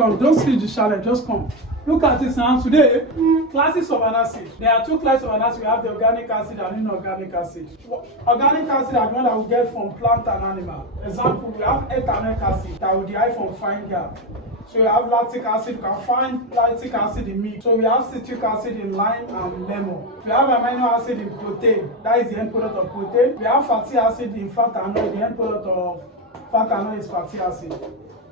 come. Don't see the challenge, just come. Look at this now. Today, classes of an acid. There are two classes of an acid. We have the organic acid and inorganic acid. Organic acid are the one that we get from plant and animal. Example, we have ethanoic acid that we derive from fine gap. So we have lactic acid, you can find lactic acid in meat. So we have citric acid in lime and lemon. We have amino acid in protein, that is the end product of protein. We have fatty acid in fat and oil, the end product of fat and oil is fatty acid.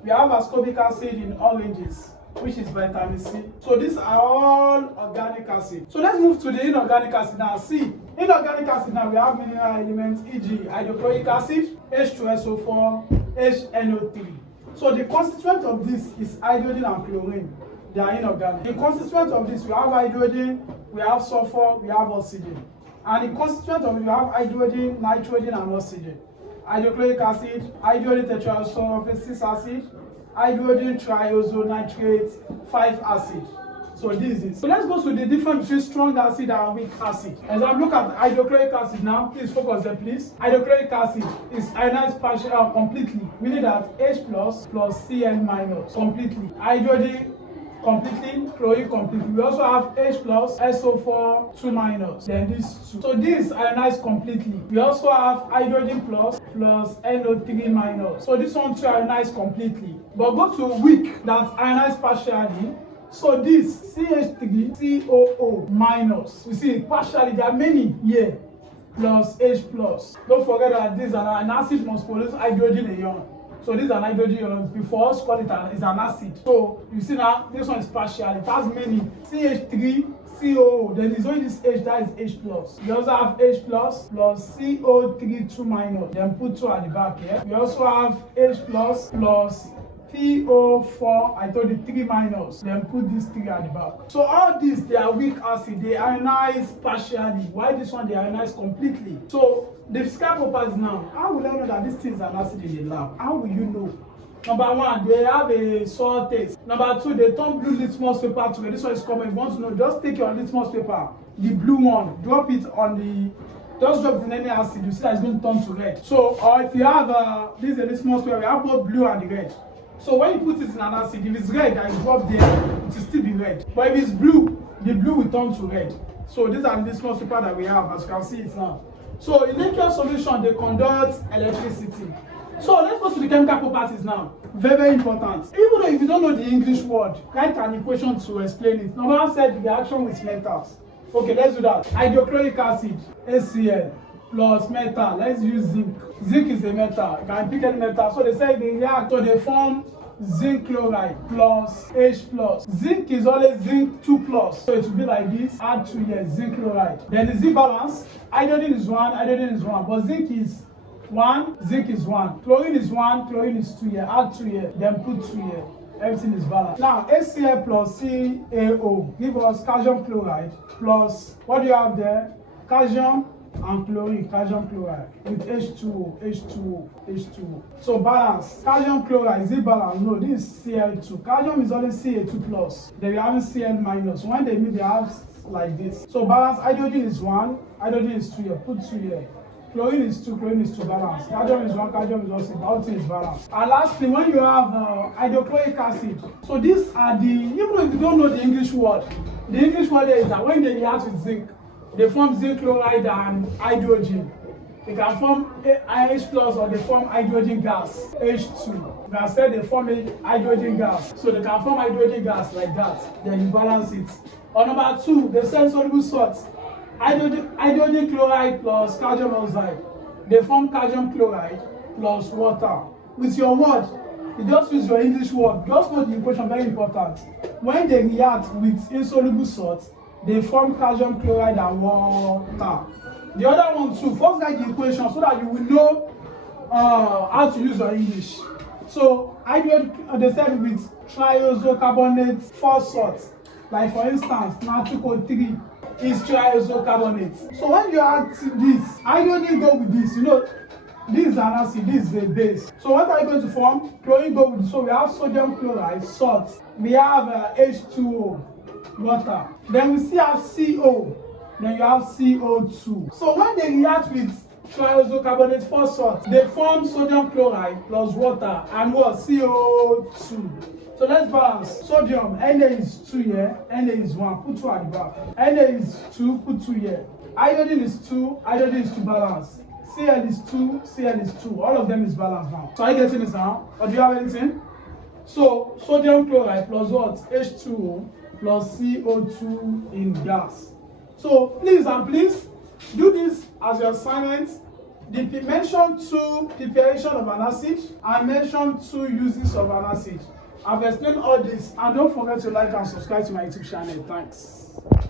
We have ascorbic acid in oranges, which is vitamin C. So these are all organic acid. So let's move to the inorganic acid now. See, inorganic acid now we have mineral elements, e.g. hydrochloric acid, H2SO4, HNO3. So the constituent of this is hydrogen and chlorine. They are inorganic. The constituent of this, we have hydrogen, we have sulfur, we have oxygen. And the constituent of it, we have hydrogen, nitrogen, and oxygen. Hydrochloric acid, hydrogen tetrasulfuric acid, hydrogen triazonitrate 5 acid. So this is it. So let's go to the difference between strong acid and weak acid. As I look at hydrochloric acid now, please focus there, please. Hydrochloric acid is ionized partially completely, meaning that H plus Cl minus completely. Hydrogen completely, chlorine completely. We also have H plus, SO4, 2 minus, then these two. So this ionized completely. We also have hydrogen plus NO3 minus. So this one too ionized completely. But go to weak, that's ionized partially. So this CH3COO minus, you see partially, there are many here, plus H plus. Don't forget that this an acid must produce hydrogen ion. So this is an hydrogen ion. Before us call it is an acid. So you see now this one is partial. It has many CH3COO. Then there's only this H, that is H plus. We also have H plus CO3 2 minus. Then put 2 at the back here. We also have H plus PO4, I told you 3 minus, then put this 3 at the back. So all these, they are weak acid, they ionize partially. Why this one, they ionize completely? So the physical properties now, how will I know that this thing is an acid in the lab? How will you know? Number one, they have a sour taste. Number two, they turn blue litmus paper to red. This one is common. If you want to know, just take your litmus paper, the blue one, drop it on the just drop it in any acid, you see that it's going to turn to red. So, or if you have this is a litmus paper, we have both blue and the red. So when you put it in an acid, if it's red and you drop there, it will still be red. But if it's blue, the blue will turn to red. So these are the litmus paper that we have, as you can see it now. So in aqueous solution, they conduct electricity. So let's go to the chemical properties now. Very, very important. Even though if you don't know the English word, write an equation to explain it. Number one said the reaction with metals. Okay, let's do that. Hydrochloric acid, HCl, plus metal. Let's use zinc. Zinc is a metal. You can pick any metal. So they say they react, so they form zinc chloride plus H plus. Zinc is always zinc 2 plus. So it will be like this. Add 2 here, zinc chloride. Then the Z balance. Hydrogen is 1, hydrogen is 1. But zinc is 1, zinc is 1. Chlorine is 1, chlorine is 2 here. Add 2 here, then put 2 here. Everything is balanced. Now, HCl plus CaO give us calcium chloride plus, what do you have there? Calcium and chlorine, calcium chloride with H2O. So balance. Calcium chloride, is it balanced? No, this is Cl2. Calcium is only Ca2 plus. Then we have Cl minus. When they meet, they have like this. So balance, hydrogen is 1, hydrogen is 2 here. Put 2 here. Chlorine is 2, chlorine is 2 balance. Calcium is 1, calcium is 1, all things is balanced. And lastly, when you have hydrochloric acid, so these are the, even if you don't know the English word, the English word is that when they react with zinc, they form zinc chloride and hydrogen. They can form H plus or they form hydrogen gas, H2. They said they form a hydrogen gas. So they can form hydrogen gas like that. Then you balance it. Or number 2, they send soluble salts. Hydrogen chloride plus calcium oxide. They form calcium chloride plus water. With your word, you just use your English word. Just know the equation, very important. When they react with insoluble salts, they form calcium chloride and water. The other one too, first write the equation so that you will know how to use your English. So they said with triazocarbonate 4 salts. Like for instance, Natruco 3 is triazocarbonate. So when you add this, hydrogen go with this, you know, this is an acid, this is a base. So what are you going to form? Chlorine go with, so we have sodium chloride, salt. We have H2O, water. Then we still have CO. Then you have CO2. So when they react with triazocarbonate 4 salts, they form sodium chloride plus water and what? CO2. So let's balance. Sodium, Na is 2 here, Na is 1, put 2 at the back. Na is 2, put 2 here. Iodine is 2, iodine is 2 balance. Cl is 2, Cl is 2. All of them is balanced now. So are you getting this now? Or do you have anything? So sodium chloride plus what? H2O plus CO2 in gas. So please and please do this as your assignment. Mention 2 preparation of an acid and mention 2 uses of an acid. I've explained all this, and don't forget to like and subscribe to my YouTube channel. Thanks.